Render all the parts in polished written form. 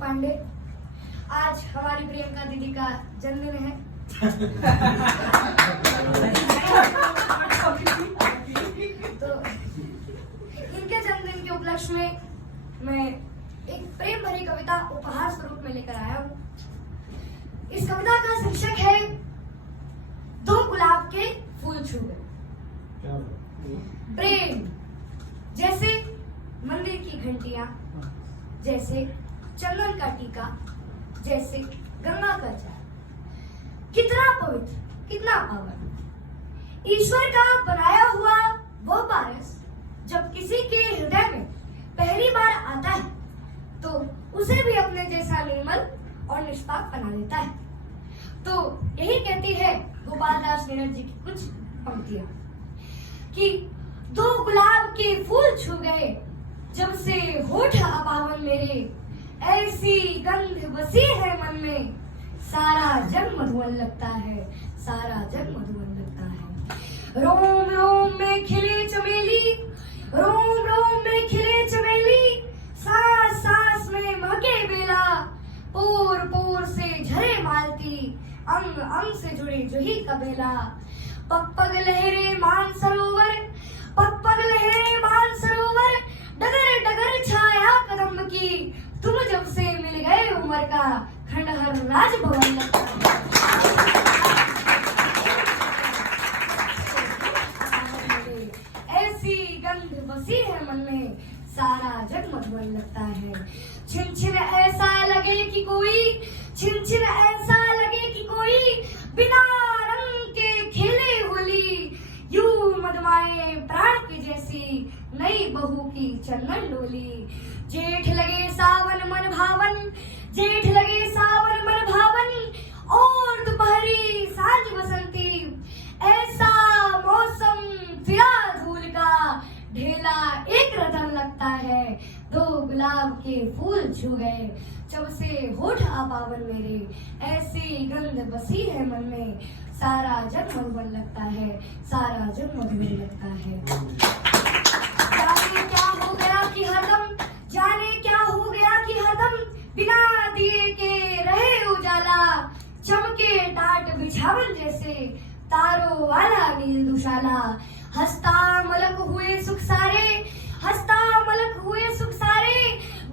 पांडे। आज हमारी प्रियंका दीदी का जन्मदिन है। तो इनके जन्मदिन के उपलक्ष्य में मैं एक प्रेम भरी कविता उपहार स्वरूप में लेकर आया हूँ। इस कविता का शीर्षक है दो गुलाब के फूल छू गए। प्रेम जैसे मंदिर की घंटियां, जैसे चंदन का टीका, जैसे गंगा का जल, कितना पवित्र, कितना पावन। ईश्वर का बनाया हुआ वो पारस जब किसी के हृदय में पहली बार आता है तो उसे भी अपने जैसा निर्मल और निष्पाप बना देता है। तो यही कहती है गोपाल दास नीरज जी की कुछ पंक्तियां कि दो गुलाब के फूल छू गए जब से होठ अपावन मेरे, ऐसी गंध बसी है मन में, सारा जग मधुवन लगता है, सारा जग मधुवन लगता है। रोम रोम में खिले चमेली, रोम रोम में खिले चमेली, सांस सांस में महके बेला, पोर पोर से झरे मालती, अंग अंग से जुड़े जूही का बेला। पग पग लहरे मान सरोवर, पग पग लहरे मान सरोवर, डगर डगर छाया कदम की, तुम जब से मिल गए उमर का खंडहर राजभवन लगता है। ऐसी गंध बसी है मन में, सारा जग मधुवन लगता है। छिन छिन ऐसा लगे कि कोई, छिन छिन ऐसा लगे कि कोई बिना रंग के खेले होली, यूं मदमाए प्राण की जैसी नई बहू की चंदन डोली। जेठ लगे सावन मन भावन, जेठ लगे सावन मन भावन, और दोपहरी सांझ बसंती, ऐसा मौसम फिरा धूल का, ढेला एक रतन लगता है। दो गुलाब के फूल छू गए जब से होठ अपावन मेरे, ऐसी गंध बसी है मन में, सारा जग मधुवन लगता है, सारा जग मधुवन लगता है। जाने क्या हो गया कि हरदम, जाने क्या हो गया कि हरदम, बिना दिए के रहे उजाला, चमके टाट बिछावन जैसे, तारों वाला नील दुशाला। हंसता मलक हुए सुख सारे, हंसता मलक हुए सुख सारे,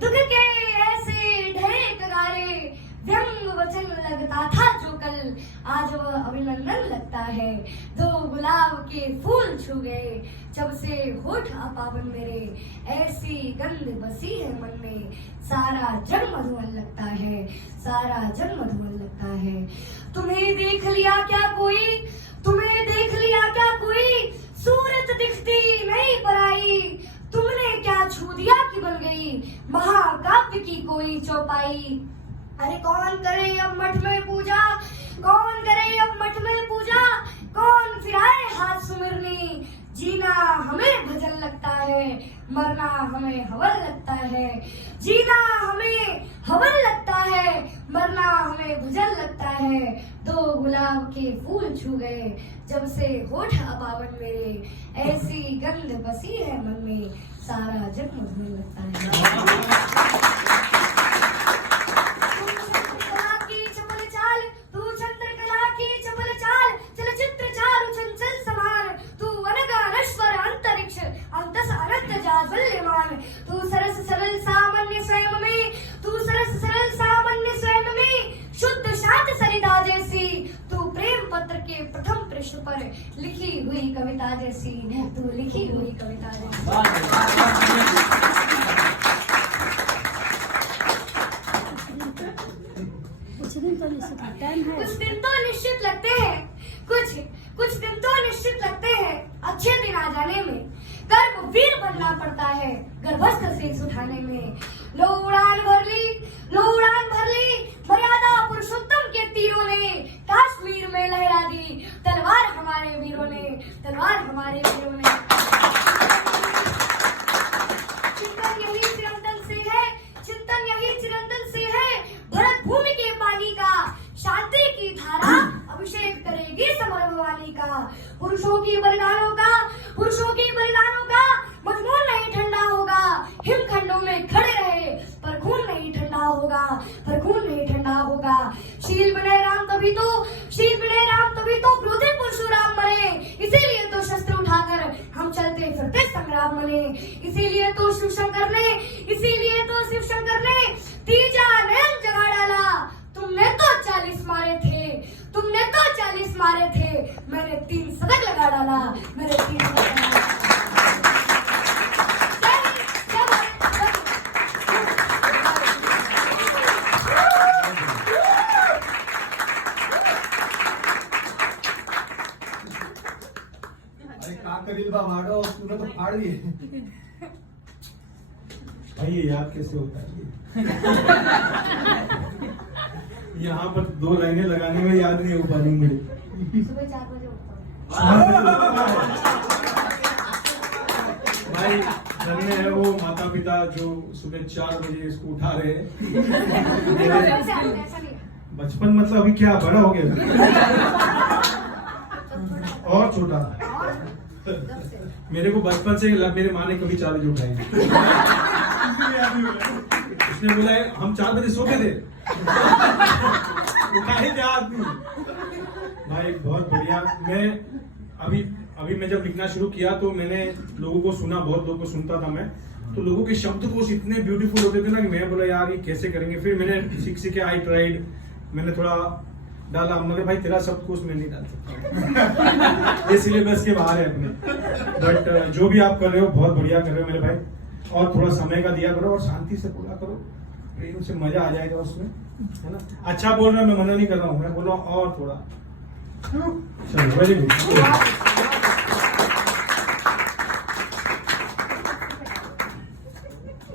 दुख के ऐसे ढहे कगारे, व्यंग वचन लगता था जो कल, आज वह अभिनंदन लगता है। दो गुलाब के फूल छू गए जब से होठ अपावन मेरे, ऐसी गंध बसी है मन में, सारा जग मधुवन लगता है, सारा जग मधुवन लगता है। तुम्हें देख लिया क्या कोई, तुम्हें देख लिया क्या कोई, सूरत दिखती नहीं पराई, तुमने क्या छू दिया कि बन गई महाकाव्य की कोई चौपाई। अरे कौन करे अब मठ में पूजा, कौन करे अब मठ में पूजा, कौन फिराए हाथ सुमिरनी, जीना हमें भजन लगता है, मरना हमें हवन लगता है। जीना हमें हवन लगता है, मरना हमें भजन लगता है। दो गुलाब के फूल छू गए जब से होठ अपावन मेरे, ऐसी गंध बसी है मन में, सारा जग मधुवन लगता है। तू सरस सरल सामान्य स्वयं में, तू सरस सरल सामान्य स्वयं में, शुद्ध शांत सरिता जैसी, तू प्रेम पत्र के प्रथम पृष्ठ पर लिखी हुई कविता जैसी, तू लिखी हुई कविता जैसी। कुछ दिन तो निश्चित लगते हैं, कुछ दिन तो निश्चित लगते हैं, अच्छे दिन आ जाने में कर्म वीर बनना पड़ता है, गर्भस्थ शीश उठाने में। लो उड़ान भर ली, लो उड़ान भर ली, मर्यादा पुरुषोत्तम के तीरों ने काश्मीर में लहरा दी, तलवार हमारे वीरों ने, तलवार हमारे वीरों ने। चिंतन यही चिरंतन से है, चिंतन यही चिरंतन से है, भरत भूमि के पानी का, शांति की धारा अभिषेक करेगी समर भवानी का। पुरुषों की बलिदानों का, पुरुषों की बलिदानों का मजमून नहीं ठंडा होगा, हिमखंडों में खड़े रहे पर खून नहीं ठंडा होगा। पर खून नहीं ठंडा होगा। शील बने राम तभी तो क्रोधित परशुराम मरे। इसीलिए तो शस्त्र उठाकर हम चलते फिरते संग्राम बने। इसीलिए तो शिव शंकर ने तीजा नयन जगा डाला। तुमने तो 40 मारे थे, मैंने 3 सदक लगा डाला। करीबा मारो तूने तो फाड़ दिए भाई। ये याद कैसे होता है? यहाँ पर 2 लाइनें लगाने में याद नहीं हो पा रही मेरी। सुबह 4 बजे उठता हूँ। भाई धन्य है वो माता पिता जो सुबह 4 बजे इसको उठा रहे हैं। ऐसा नहीं है। बचपन मतलब अभी क्या बड़ा हो गया और छोटा। मेरे को बचपन से मेरे माँ ने कभी 4 बजे उठाई। उसने बोला है हम 4 बजे सोते थे, उठाए थे आदमी। भाई बहुत बढ़िया। अभी मैं जब लिखना शुरू किया तो मैंने लोगों को सुना, बहुत लोगों को सुनता था मैं, तो लोगों के शब्दकोश इतने ब्यूटीफुल होते थे ना कि मैं बोला यार ये कैसे करेंगे। फिर मैंने सीख के आई ट्राइड, मैंने थोड़ा डाला, मगर भाई तेरा शब्दकोश मैं नहीं डाल सकता, ये सिलेबस के बाहर है अपने। बट जो भी आप कर रहे हो बहुत बढ़िया कर रहे हो मेरे भाई, और थोड़ा समय का दिया करो और शांति से बोला करो, प्रेम से मजा आ जाएगा उसमें, है ना। अच्छा बोल रहा हूँ मैं, मना नहीं कर रहा हूँ, मैं बोल रहा हूँ और थोड़ा। चलो वेरी गुड।